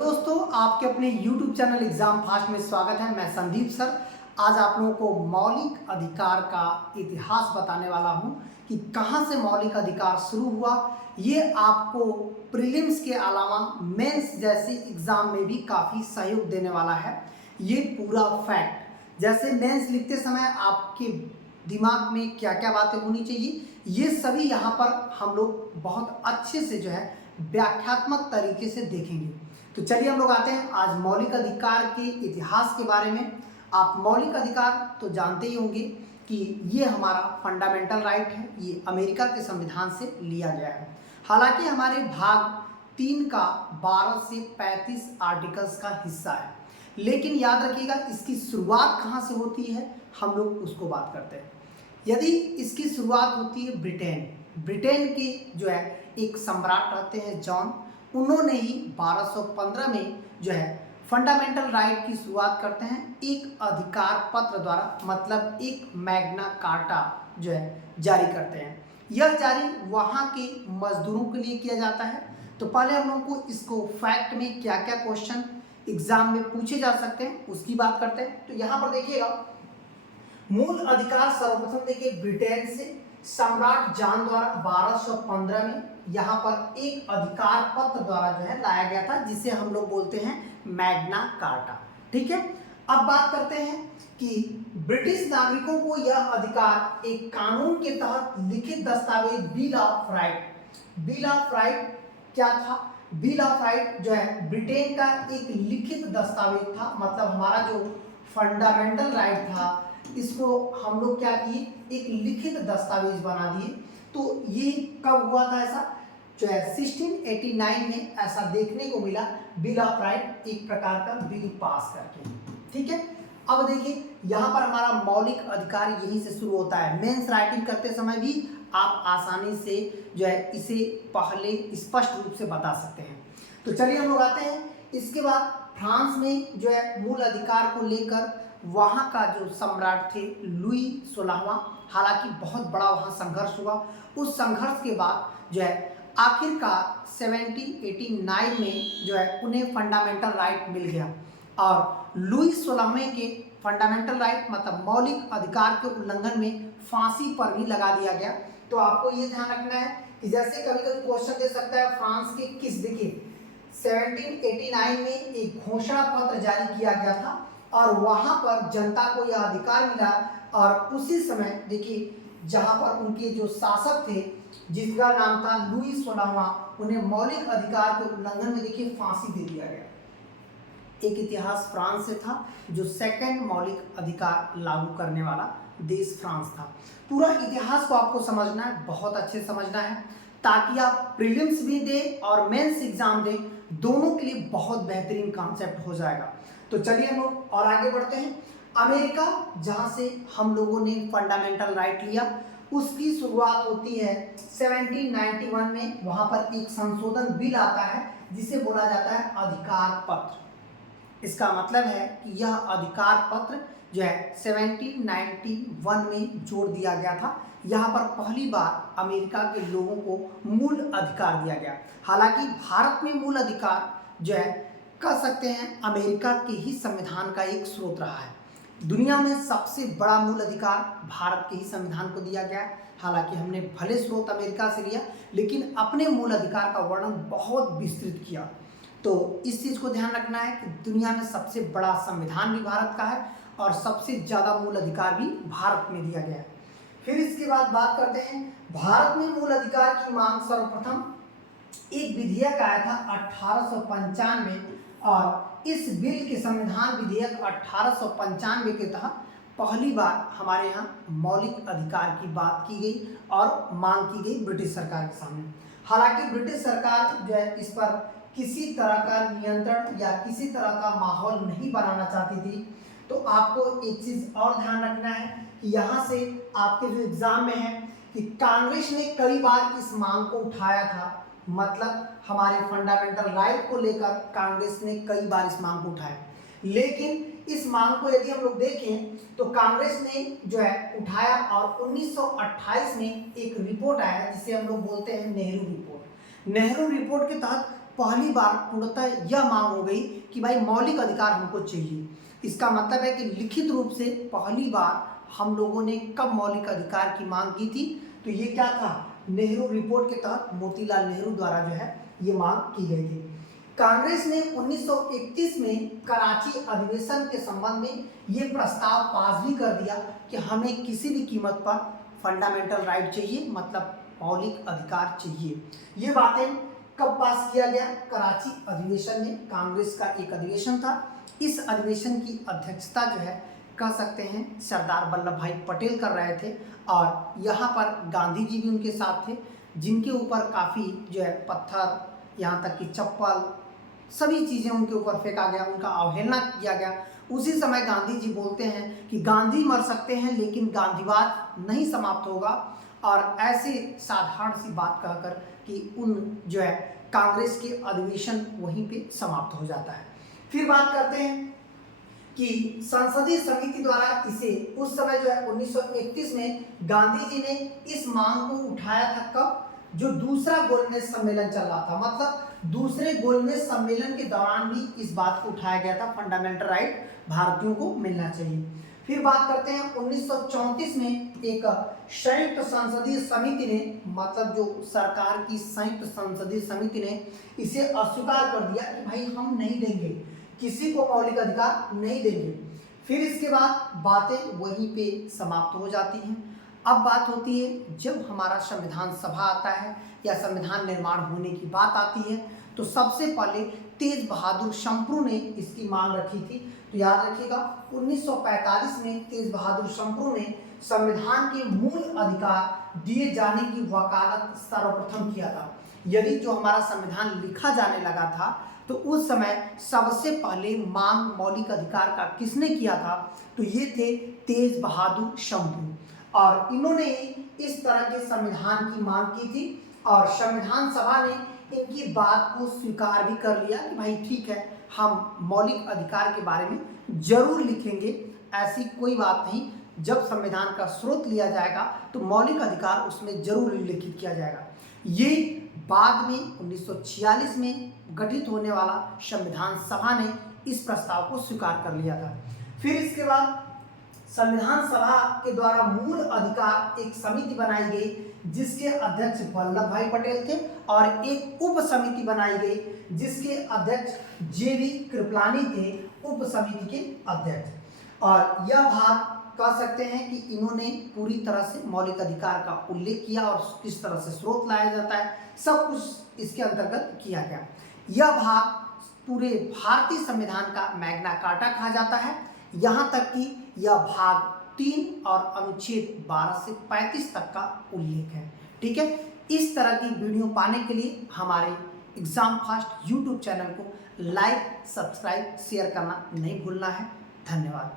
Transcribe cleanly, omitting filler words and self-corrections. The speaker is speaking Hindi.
दोस्तों, आपके अपने YouTube चैनल एग्जाम फास्ट में स्वागत है। मैं संदीप सर आज आप लोगों को मौलिक अधिकार का इतिहास बताने वाला हूं कि कहां से मौलिक अधिकार शुरू हुआ। ये आपको प्रीलिम्स के अलावा मेंस जैसे एग्जाम में भी काफ़ी सहयोग देने वाला है। ये पूरा फैक्ट, जैसे मेंस लिखते समय आपके दिमाग में क्या क्या बातें होनी चाहिए, ये सभी यहाँ पर हम लोग बहुत अच्छे से व्याख्यात्मक तरीके से देखेंगे। तो चलिए हम लोग आते हैं आज मौलिक अधिकार के इतिहास के बारे में। आप मौलिक अधिकार तो जानते ही होंगे कि ये हमारा फंडामेंटल राइट है, ये अमेरिका के संविधान से लिया गया है। हालांकि हमारे भाग 3 का 12 से 35 आर्टिकल्स का हिस्सा है, लेकिन याद रखिएगा इसकी शुरुआत कहाँ से होती है, हम लोग उसको बात करते हैं। यदि इसकी शुरुआत होती है ब्रिटेन के एक सम्राट रहते हैं जॉन, उन्होंने ही 1215 में फंडामेंटल राइट की शुरुआत करते हैं एक अधिकार पत्र द्वारा, मतलब एक मैग्ना कार्टा जारी करते हैं। यह जारी वहाँ के मजदूरों के लिए किया जाता है। तो पहले हम लोगों को इसको फैक्ट में क्या क्या क्वेश्चन एग्जाम में पूछे जा सकते हैं उसकी बात करते हैं। तो यहाँ पर देखिएगा, मूल अधिकार सर्वप्रथम देखिए ब्रिटेन से सम्राट जॉन द्वारा 1215 में यहाँ पर एक अधिकार पत्र द्वारा लाया गया था, जिसे हम लोग बोलते हैं मैग्ना कार्टा। ठीक है, अब बात करते हैं कि ब्रिटिश नागरिकों को यह अधिकार एक कानून के तहत लिखित दस्तावेज बिल ऑफ राइट क्या था। बिल ऑफ राइट ब्रिटेन का एक लिखित दस्तावेज था, मतलब हमारा जो फंडामेंटल राइट था इसको हम लोग क्या किए, एक लिखित दस्तावेज बना दिए। तो ये कब हुआ था ऐसा, 1689 में ऐसा देखने को मिला, बिल ऑफ राइट एक प्रकार का बिल पास करके। ठीक है, अब देखिए यहाँ पर हमारा मौलिक अधिकार यहीं से शुरू होता है। मेंस राइटिंग करते समय भी आप आसानी से इसे पहले स्पष्ट रूप से बता सकते हैं। तो चलिए हम लोग आते हैं। इसके बाद फ्रांस में मूल अधिकार को लेकर वहाँ का जो सम्राट थे लुई 16वां, हालांकि बहुत बड़ा वहाँ संघर्ष हुआ। उस संघर्ष के बाद आखिरकार 1789 में उन्हें फंडामेंटल राइट मिल गया, और लुई 16वें के फंडामेंटल राइट मतलब मौलिक अधिकार के उल्लंघन में फांसी पर भी लगा दिया गया। तो आपको ये ध्यान रखना है कि जैसे कभी कभी क्वेश्चन दे सकता है फ्रांस के किस, देखिए 1789 में एक घोषणा पत्र जारी किया गया था और वहाँ पर जनता को यह अधिकार मिला, और उसी समय देखिए जहाँ पर उनके जो शासक थे जिसका नाम था लुई 16वां, उन्हें मौलिक अधिकार के उल्लंघन में देखिए फांसी दे दिया गया। एक इतिहास फ्रांस से था, जो सेकंड मौलिक अधिकार लागू करने वाला देश फ्रांस था। पूरा इतिहास को आपको समझना है, बहुत अच्छे से समझना है, ताकि आप प्रीलिम्स भी दें और मेंस एग्जाम दें, दोनों के लिए बहुत बेहतरीन कॉन्सेप्ट हो जाएगा। तो चलिए हम लोग और आगे बढ़ते हैं। अमेरिका, जहां से हम लोगों ने फंडामेंटल राइट लिया, उसकी शुरुआत होती है 1791 में। वहां पर एक संशोधन बिल आता है जिसे बोला जाता है अधिकार पत्र। इसका मतलब है कि यह अधिकार पत्र 1791 में जोड़ दिया गया था। यहाँ पर पहली बार अमेरिका के लोगों को मूल अधिकार दिया गया। हालांकि भारत में मूल अधिकार कह सकते हैं अमेरिका के ही संविधान का एक स्रोत रहा है। दुनिया में सबसे बड़ा मूल अधिकार भारत के ही संविधान को दिया गया है। हालांकि हमने भले स्रोत अमेरिका से लिया, लेकिन अपने मूल अधिकार का वर्णन बहुत विस्तृत किया। तो इस चीज़ को ध्यान रखना है कि दुनिया में सबसे बड़ा संविधान भी भारत का है और सबसे ज़्यादा मूल अधिकार भी भारत में दिया गया है। फिर इसके बाद बात करते हैं, भारत में मूल अधिकार की मांग सर्वप्रथम एक विधेयक आया था 1895, और इस बिल के संविधान विधेयक 1895 के तहत पहली बार हमारे यहाँ मौलिक अधिकार की बात की गई और मांग की गई ब्रिटिश सरकार के सामने। हालांकि ब्रिटिश सरकार इस पर किसी तरह का नियंत्रण या किसी तरह का माहौल नहीं बनाना चाहती थी। तो आपको एक चीज़ और ध्यान रखना है कि यहाँ से आपके जो एग्जाम में है कि कांग्रेस ने कई बार इस मांग को उठाया था, मतलब हमारे फंडामेंटल राइट को लेकर कांग्रेस ने कई बार इस मांग को उठाया, लेकिन इस मांग को यदि हम लोग देखें तो कांग्रेस ने उठाया, और 1928 में एक रिपोर्ट आया जिसे हम लोग बोलते हैं नेहरू रिपोर्ट। नेहरू रिपोर्ट के तहत पहली बार पूर्णतः यह मांग हो गई कि भाई मौलिक अधिकार हमको चाहिए। इसका मतलब है कि लिखित रूप से पहली बार हम लोगों ने कब मौलिक अधिकार की मांग की थी, तो ये क्या था, नेहरू रिपोर्ट के तहत मोतीलाल नेहरू द्वारा जो है ये मांग की गई थी। कांग्रेस ने 1931 में कराची अधिवेशन के संबंध में ये प्रस्ताव पास भी कर दिया कि हमें किसी भी कीमत पर फंडामेंटल राइट चाहिए, मतलब मौलिक अधिकार चाहिए। ये बातें कब पास किया गया, कराची अधिवेशन में, कांग्रेस का एक अधिवेशन था। इस अधिवेशन की अध्यक्षता जो है कह सकते हैं सरदार वल्लभ भाई पटेल कर रहे थे, और यहाँ पर गांधी जी भी उनके साथ थे, जिनके ऊपर काफ़ी जो है पत्थर, यहाँ तक कि चप्पल, सभी चीज़ें उनके ऊपर फेंका गया, उनका अवहेलना किया गया। उसी समय गांधी जी बोलते हैं कि गांधी मर सकते हैं लेकिन गांधीवाद नहीं समाप्त होगा, और ऐसे साधारण सी बात कहकर कि उन जो है कांग्रेस के अधिवेशन वहीं पे समाप्त हो जाता है। फिर बात करते हैं कि संसदीय समिति द्वारा इसे उस समय जो है 1931 में गांधी जी ने इस मांग को उठाया था, कब, जो दूसरा गोलमेज सम्मेलन चल रहा था, मतलब दूसरे गोलमेज सम्मेलन के दौरान भी इस बात को उठाया गया था, फंडामेंटल राइट भारतीयों को मिलना चाहिए। फिर बात करते हैं 1934 में एक संयुक्त संसदीय समिति ने, मतलब जो सरकार की संयुक्त संसदीय समिति ने इसे अस्वीकार कर दिया कि भाई हम नहीं देंगे, किसी को मौलिक अधिकार नहीं देंगे। फिर इसके बाद बातें वहीं पे समाप्त हो जाती हैं। अब बात होती है जब हमारा संविधान सभा आता है या संविधान निर्माण होने की बात आती है, तो सबसे पहले तेज बहादुर शंप्रू ने इसकी मांग रखी थी। तो याद रखिएगा 1945 में तेज बहादुर शंप्रू ने संविधान के मूल अधिकार दिए जाने की वकालत सर्वप्रथम किया था। यदि जो हमारा संविधान लिखा जाने लगा था तो उस समय सबसे पहले मांग मौलिक अधिकार का किसने किया था, तो ये थे तेज बहादुर शंप्रू, और इन्होंने इस तरह के संविधान की मांग की थी, और संविधान सभा ने इनकी बात को स्वीकार भी कर लिया कि भाई ठीक है, हम मौलिक अधिकार के बारे में जरूर लिखेंगे, ऐसी कोई बात नहीं, जब संविधान का स्रोत लिया जाएगा तो मौलिक अधिकार उसमें जरूर उल्लिखित किया जाएगा। ये बाद में 1946 में गठित होने वाला संविधान सभा ने इस प्रस्ताव को स्वीकार कर लिया था। फिर इसके बाद संविधान सभा के द्वारा मूल अधिकार एक समिति बनाई गई जिसके अध्यक्ष वल्लभ भाई पटेल थे, और एक उप समिति बनाई गई जिसके अध्यक्ष जेबी कृपलानी थे, उप समिति के अध्यक्ष। और यह भाग कह सकते हैं कि इन्होंने पूरी तरह से मौलिक अधिकार का उल्लेख किया और किस तरह से स्रोत लाया जाता है, सब कुछ इसके अंतर्गत किया गया। यह भाग पूरे भारतीय संविधान का मैग्ना कार्टा कहा जाता है, यहाँ तक कि यह भाग 3 और अनुच्छेद 12 से 35 तक का उल्लेख है। ठीक है, इस तरह की वीडियो पाने के लिए हमारे एग्जाम फास्ट यूट्यूब चैनल को लाइक, सब्सक्राइब, शेयर करना नहीं भूलना है। धन्यवाद।